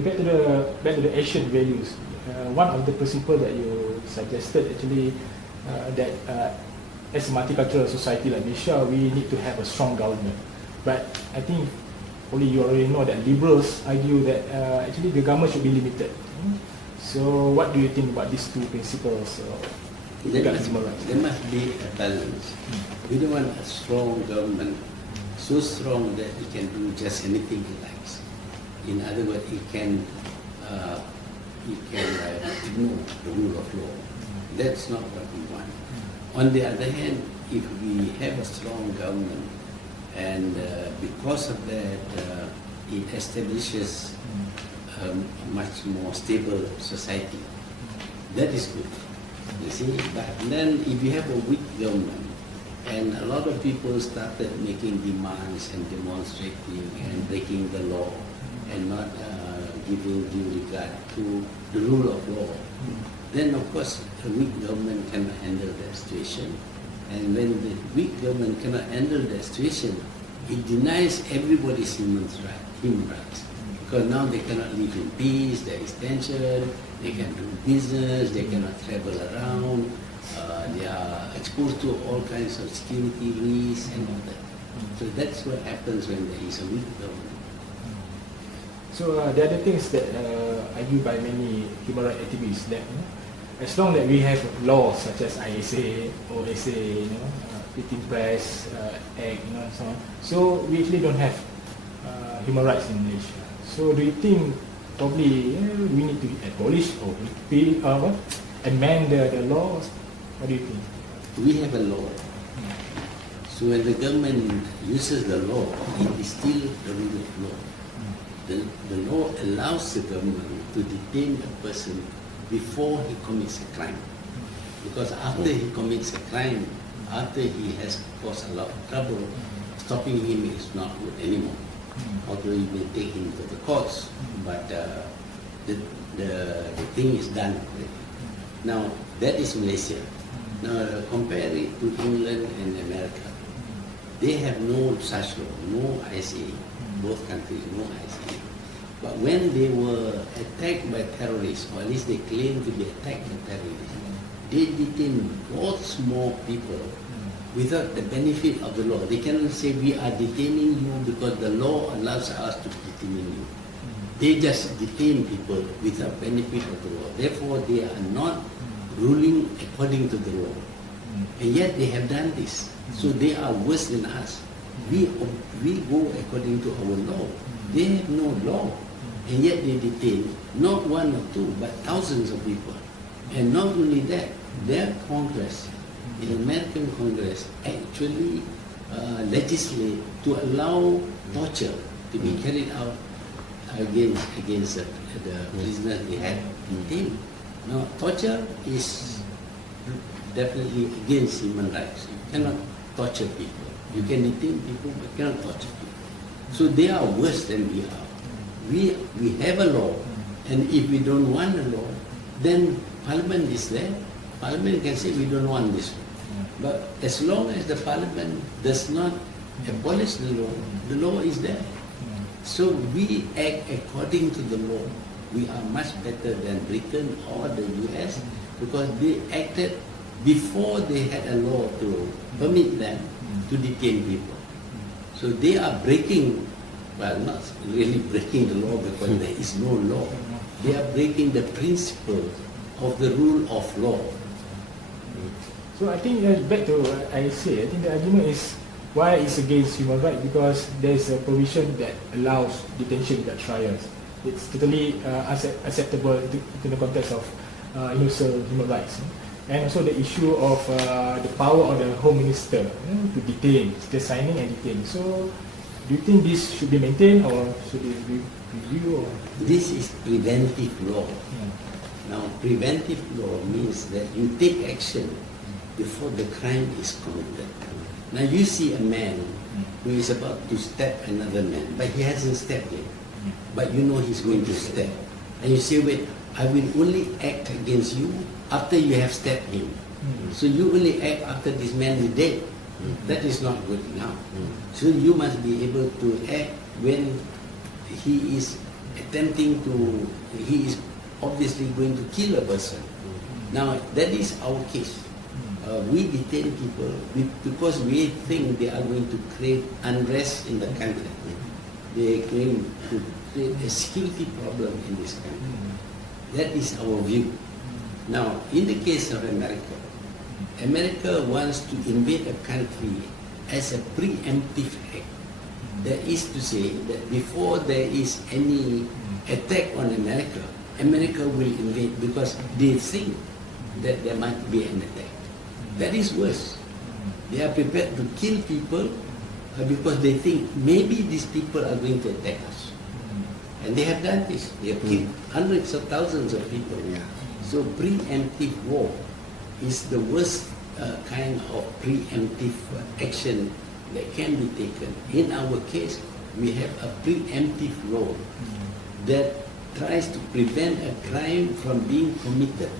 Okay, back to the Asian values. One of the principles that you suggested actually that as a multicultural society like Malaysia, we need to have a strong government. But I think only you already know that liberals argue that actually the government should be limited. So what do you think about these two principles? There must be a balance. We don't want a strong government, so strong that it can do just anything it likes. In other words, it can ignore the rule of law. That's not what we want. On the other hand, if we have a strong government, and because of that, it establishes a much more stable society, that is good. You see, but then if you have a weak government, and a lot of people started making demands and demonstrating and breaking the law and not giving due regard to the rule of law, then of course a weak government cannot handle that situation. And when the weak government cannot handle that situation, it denies everybody's human rights. Because now they cannot live in peace, there is tension, they can do business, they cannot travel around, they are exposed to all kinds of security risks and all that. So that's what happens when there is a weak government. So the other things that argued by many human rights activists that as long that we have laws such as ISA, OSA, 15 Press Act, so on, so we actually don't have human rights in Malaysia. So do you think probably we need to abolish or amend the laws? What do you think? We have a law. So when the government uses the law, it is still the rule of law. The law allows the government to detain a person before he commits a crime. Because after he commits a crime, after he has caused a lot of trouble, stopping him is not good anymore. Although you may take him to the courts, but the thing is done already. Now, that is Malaysia. Now, compare it to England and America. They have no such law, no ICA. Both countries, no ICA. But when they were attacked by terrorists, or at least they claim to be attacked by terrorists, they detain lots more people without the benefit of the law. They cannot say we are detaining you because the law allows us to detain you. They just detain people without benefit of the law. Therefore, they are not ruling according to the law. And yet they have done this. So they are worse than us. We go according to our law. They have no law. And yet they detain not one or two, but thousands of people. And not only that, their Congress, the American Congress, actually legislate to allow torture to be carried out against the prisoners they had detained. Now, torture is definitely against human rights. You cannot torture people. You can detain people, but cannot torture people. So they are worse than we are. We have a law, and if we don't want a law, then Parliament is there. Parliament can say we don't want this law. But as long as the Parliament does not abolish the law is there. So we act according to the law. We are much better than Britain or the US because they acted before they had a law to permit them to detain people. So they are breaking, well, not really breaking the law because there is no law. They are breaking the principle of the rule of law. So I think back to what I say, I think the argument is why it's against human rights because there's a provision that allows detention without trials. It's totally acceptable in the context of universal human rights. And also the issue of the power of the Home Minister to detain, just signing and detaining. So do you think this should be maintained or should it be reviewed? This is preventive law. Now, preventive law means that you take action before the crime is committed. Now you see a man who is about to stab another man, but he hasn't stabbed him. But you know he's going to stab. And you say, wait, I will only act against you after you have stabbed him. So you only act after this man is dead. That is not good enough. So you must be able to act when he is attempting to, he is obviously going to kill a person. Now, that is our case. We detain people because we think they are going to create unrest in the country. They are going to create a security problem in this country. That is our view. Now, in the case of America, America wants to invade a country as a preemptive act. That is to say that before there is any attack on America, America will invade because they think that there might be an attack. That is worse. They are prepared to kill people because they think maybe these people are going to attack us. And they have done this. They have killed hundreds of thousands of people. So preemptive war is the worst kind of preemptive action that can be taken. In our case, we have a preemptive law that tries to prevent a crime from being committed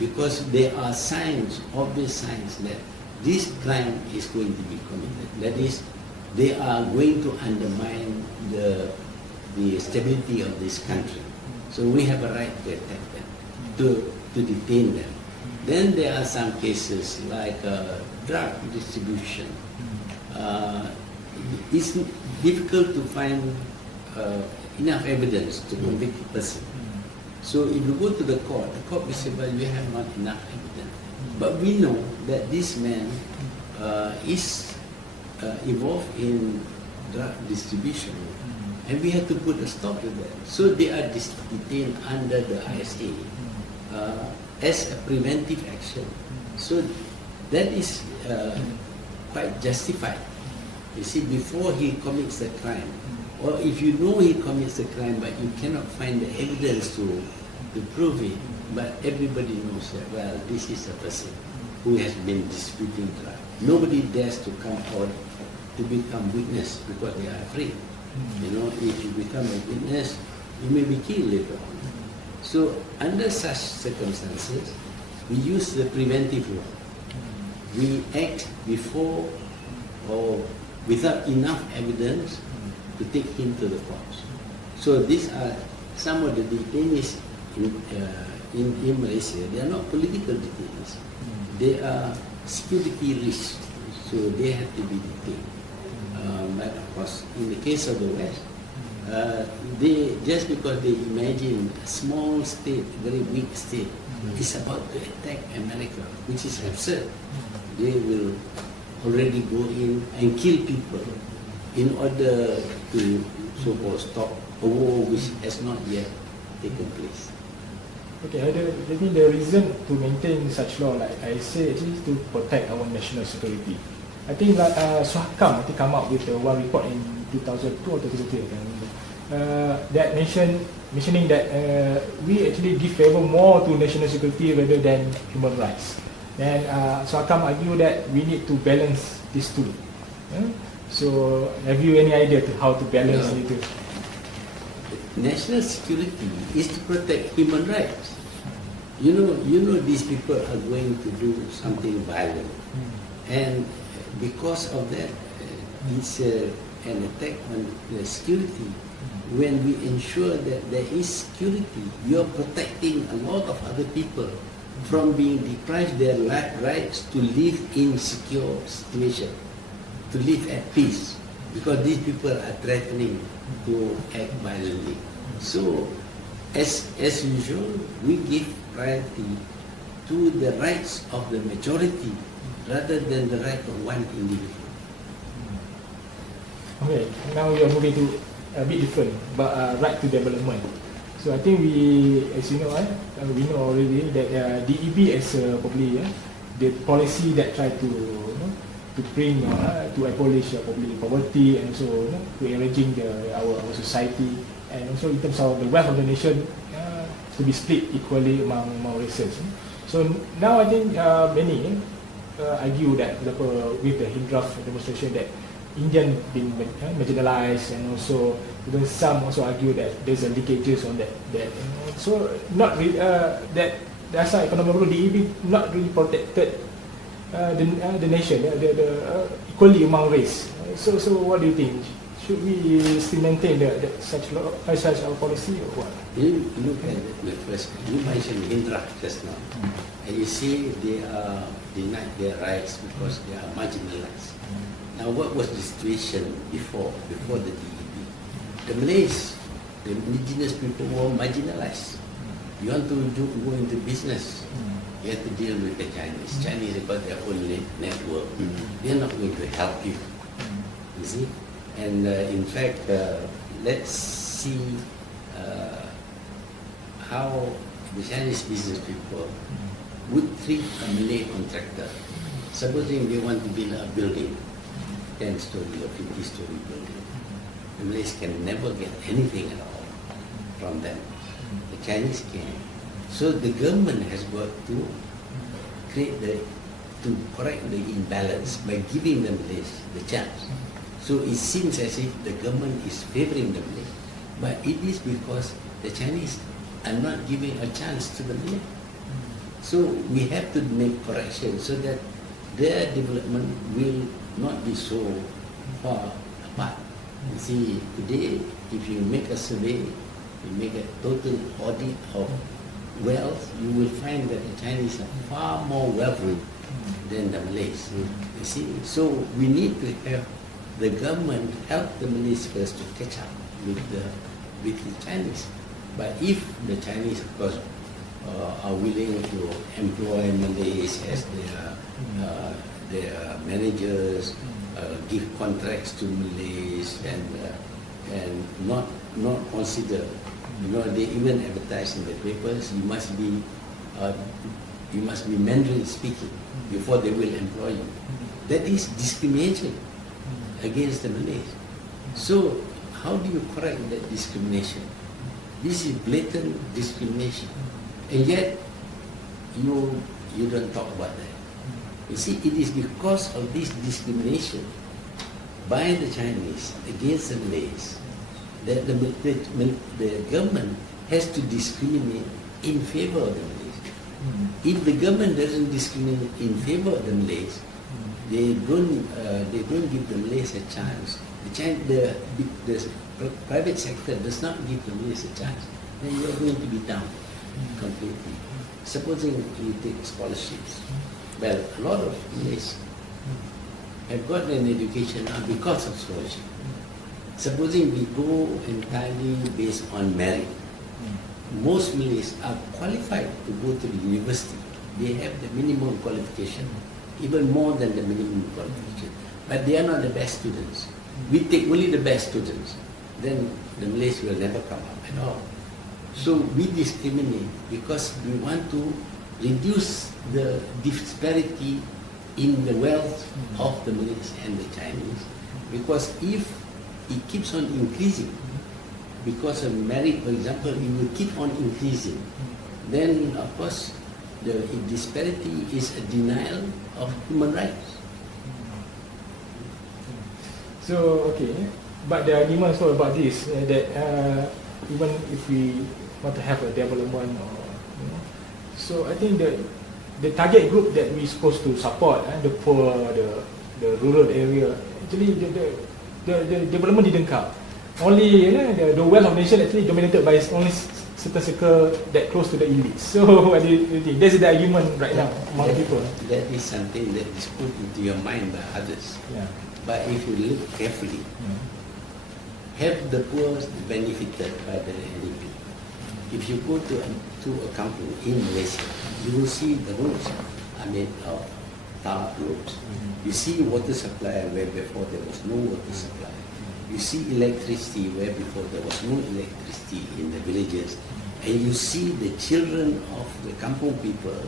because there are signs, obvious signs that this crime is going to be committed. That is, they are going to undermine the stability of this country. So we have a right to attack them, to detain them. Then there are some cases like drug distribution. It's difficult to find enough evidence to convict a person. So if you go to the court will say, well, you have not enough evidence. But we know that this man is involved in drug distribution. And we have to put a stop to that. So they are detained under the ISA as a preventive action. So that is quite justified. You see, before he commits the crime, or if you know he commits the crime but you cannot find the evidence to prove it, but everybody knows that, well, this is a person who has been distributing drugs. Nobody dares to come out to become witness because they are afraid. You know, if you become a witness, you may be killed later on. So under such circumstances, we use the preventive law. We act before or without enough evidence to take him to the courts. So these are some of the detainees in Malaysia. They are not political detainees. They are security risks. So they have to be detained. But of course, in the case of the West, they just because they imagine a small state, very weak state, is about to attack America, which is absurd. They will already go in and kill people in order to so-called stop a war which has not yet taken place. Okay, I think the reason to maintain such law, like I say, actually is to protect our national security. I think like Suhakam, I think, come up with one report in 2002 or 2003, I can't remember, that mentioning that we actually give favor more to national security rather than human rights. And Suhakam argue that we need to balance these two. So, have you any idea to how to balance the two? National security is to protect human rights. You know these people are going to do something violent, and because of that, it's an attack on the security. When we ensure that there is security, you are protecting a lot of other people from being deprived their rights to live in secure situation, to live at peace, because these people are threatening to act violently. So, as usual, we give priority to the rights of the majority rather than the right of one individual. Okay, now we are moving to a bit different, but right to development. So I think we, as you know, we know already that DEB is probably the policy that try to bring to abolish poverty, and also to enriching our society, and also in terms of the wealth of the nation to be split equally among races. So now I think many argue that, for example, with the Hindraf demonstration, that Indian being marginalized, and also even some also argue that there's a leakages on that. So not really, that Dasar Economic Rule, DEB not really protected the nation, the equally among race. So what do you think? should we still maintain such our policy or what? You look at the first, you mentioned Indra just now, and you say they are denied their rights because they are marginalized. Now, what was the situation before the DEP? The Malays, the indigenous people were marginalized. You want to go into business, you have to deal with the Chinese. Chinese have got their own network. They are not going to help you. You see? And in fact, let's see how the Chinese business people would treat a Malay contractor. Supposing they want to build a building, 10-story or 50-story building, the Malays can never get anything at all from them. The Chinese can. So the government has got to correct the imbalance by giving the Malays the chance. So it seems as if the government is favoring the Malay, but it is because the Chinese are not giving a chance to the Malay. So we have to make corrections so that their development will not be so far apart. You see, today, if you make a survey, you make a total audit of wealth, you will find that the Chinese are far more wealthy than the Malays. You see, so we need to have the government help the Malays first to catch up with the Chinese. But if the Chinese, of course, are willing to employ Malays as their managers, give contracts to Malays, and not consider, they even advertise in the papers, you must be Mandarin speaking before they will employ you. That is discrimination against the Malays. So how do you correct that discrimination? This is blatant discrimination, and yet you don't talk about that. You see, it is because of this discrimination by the Chinese against the Malays that the government has to discriminate in favor of the Malays. If the government doesn't discriminate in favor of the Malays, they don't give the Malays a chance. The private sector does not give the Malays a chance. Then you are going to be down completely. Supposing you take scholarships, well, a lot of Malays have got an education now because of scholarship. Supposing we go entirely based on merit, most Malays are qualified to go to the university. They have the minimum qualification, even more than the minimum qualification. But they are not the best students. We take only the best students. Then the Malays will never come up at all. So we discriminate because we want to reduce the disparity in the wealth of the Malays and the Chinese. Because if it keeps on increasing, because of merit, for example, it will keep on increasing, then of course the disparity is a denial of human rights. So, okay, but the argument also about this, that even if we want to have a development, so I think the target group that we're supposed to support, the poor, the rural area, actually the development didn't come. Only the wealth of nation actually dominated by only certain circle that close to the elite. So what do you think? That's the argument right now among people. That is something that is put into your mind by others. Yeah. But if you look carefully, have the poor benefited by the NDP? If you go to a company in Malaysia, you will see the roads are made of tar roads. You see water supply where before there was no water supply. You see electricity where before there was no electricity in the villages. And you see the children of the kampung people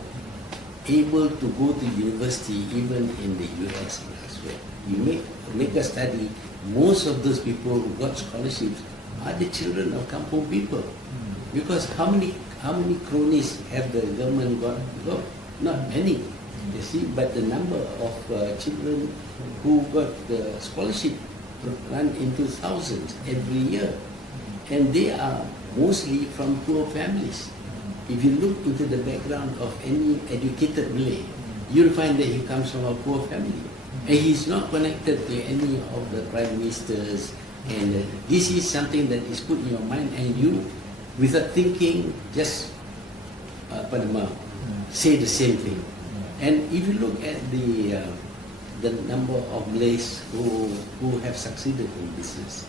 able to go to university even in the US and elsewhere. You make a study, most of those people who got scholarships are the children of kampung people. Because how many cronies have the government got? Not many, you see, but the number of children who got the scholarship run into thousands every year. And they are mostly from poor families. If you look into the background of any educated Malay, you'll find that he comes from a poor family. And he's not connected to any of the prime ministers And this is something that is put in your mind, and you, without thinking, just say the same thing. And if you look at the number of Malays who have succeeded in business,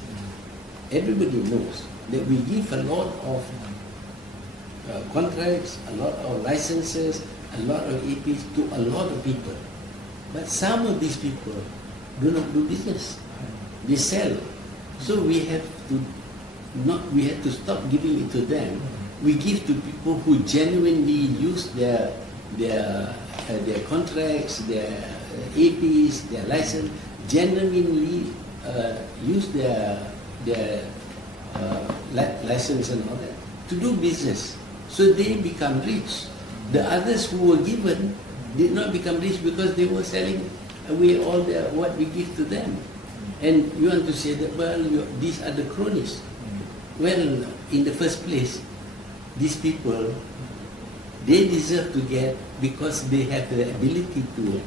everybody knows that we give a lot of contracts, a lot of licenses, a lot of APs to a lot of people. But some of these people do not do business. They sell. So we have to stop giving it to them. We give to people who genuinely use their contracts, their APs, their license, genuinely use their license and all that to do business. So they become rich. The others who were given did not become rich because they were selling away all what we give to them. And you want to say that, well, these are the cronies. Well, in the first place, these people, they deserve to get because they have the ability to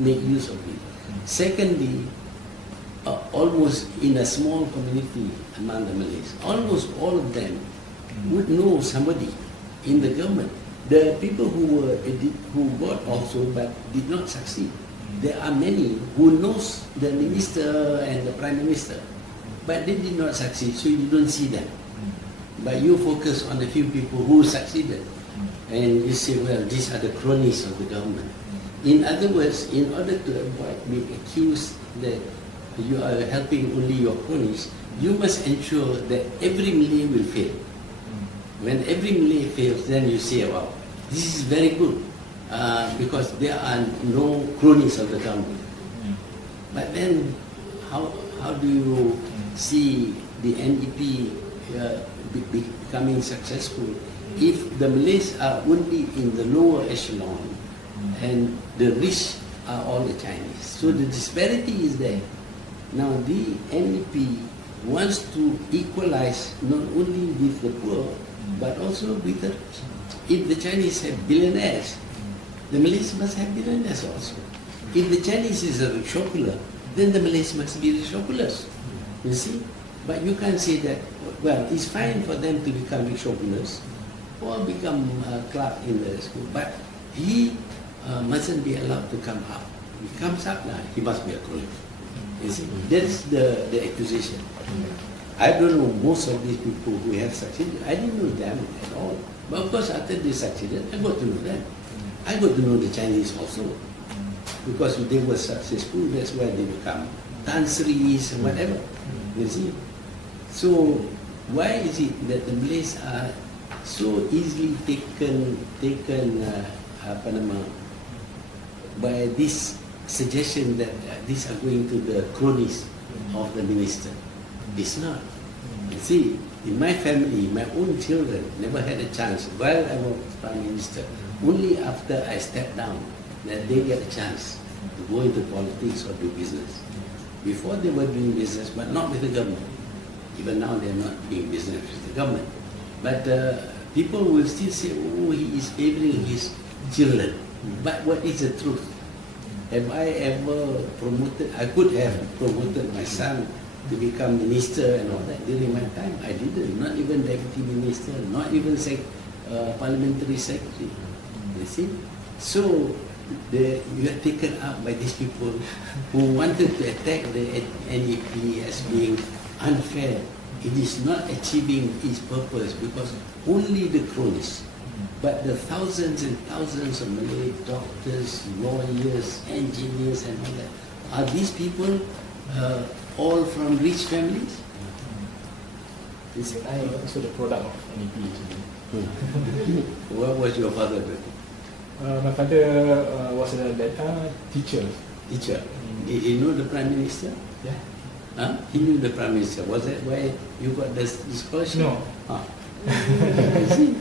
make use of it. Secondly, almost in a small community among the Malays, almost all of them would know somebody in the government. The people who got also but did not succeed. There are many who knows the minister and the prime minister, but they did not succeed, so you don't see them. But you focus on a few people who succeeded, and you say, well, these are the cronies of the government. In other words, in order to avoid being accused that you are helping only your cronies, you must ensure that every Malay will fail. When every Malay fails, then you say, wow, this is very good, because there are no cronies of the government. But then, how do you see the NDP becoming successful if the Malays are only in the lower echelon and the rich are all the Chinese? So the disparity is there. Now the NDP wants to equalize not only with the poor but also with the rich. If the Chinese have billionaires, the Malays must have billionaires also. If the Chinese is a rickshaw-puller, then the Malays must be rickshaw-pullers. You see? But you can't say that, well, it's fine for them to become rickshaw-pullers or become a clerk in the school, but he mustn't be allowed to come up. He comes up now, he must be a crony. You see? That's the accusation. I don't know most of these people who have succeeded. I didn't know them at all. But of course, after they succeeded, I got to know them. I got to know the Chinese also. Because they were successful, that's why they become Tan Sris and whatever. You see? So, why is it that the Malays are so easily taken by this suggestion that these are going to the cronies of the minister? It's not. You see, in my family, my own children never had a chance while I was Prime Minister. Only after I stepped down that they get a chance to go into politics or do business. Before they were doing business, but not with the government. Even now they are not doing business with the government. But people will still say, oh, he is favoring his children. But what is the truth? Have I ever promoted, I could have promoted my son to become minister and all that during my time. I didn't, not even deputy minister, not even parliamentary secretary. You see? So you are taken up by these people who wanted to attack the NEP as being unfair. It is not achieving its purpose because only the cronies, but the thousands and thousands of Malay doctors, lawyers, engineers and all that, are these people all from rich families? I also the product of NEP actually. What was your father doing? My father was a teacher. Teacher. Did he know the Prime Minister? Yeah. Huh? He knew the Prime Minister. Was that why you got the scholarship? No. Huh. You see?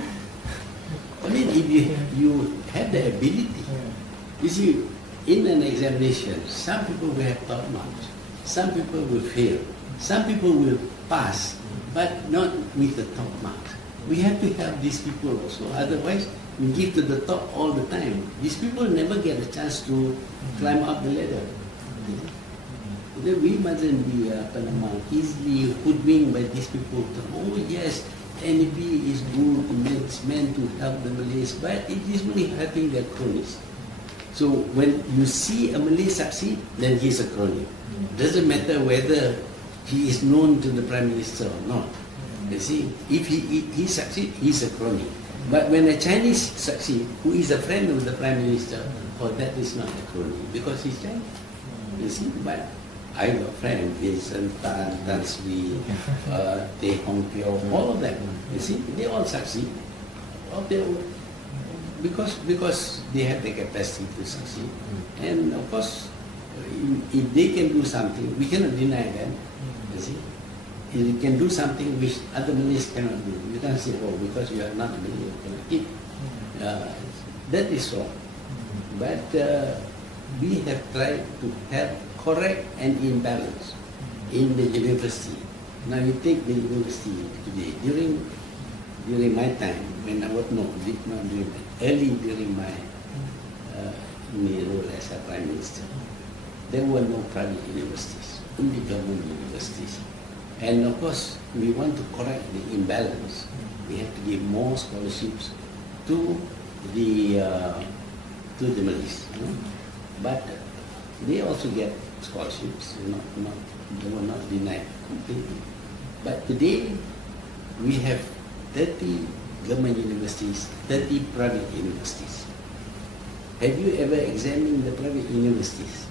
I mean, if you have the ability, you see, in an examination, some people will have top marks, some people will fail, some people will pass, but not with the top marks. We have to have these people also, otherwise we give to the top all the time. These people never get a chance to climb up the ladder. You then we mustn't be easily hoodwinked by these people. Oh yes, NEP is good, it's meant to help the Malays, but it is only helping their cronies. So when you see a Malay succeed, then he's a crony. Doesn't matter whether he is known to the Prime Minister or not. You see, if he succeed, he's a crony. But when a Chinese succeed, who is a friend of the Prime Minister, oh, that is not a crony, because he's Chinese. You see, but I have a friend, Vincent Tan, Tan Sri, Teh Hong Pio, all of them. You see, they all succeed. Because they have the capacity to succeed. And of course, if they can do something, we cannot deny them. You see, if they can do something which other Malays cannot do. You can't say, oh, because you are not Malay, you cannot eat. That is so. But we have tried to help correct an imbalance in the university. Now you take the university today. During my time, when I was early during my role as a Prime Minister, there were no private universities, only government universities. And of course, we want to correct the imbalance. We have to give more scholarships to the Malays. You know? But they also get scholarships, they were not denied completely. But today, we have 30 government universities, 30 private universities. Have you ever examined the private universities?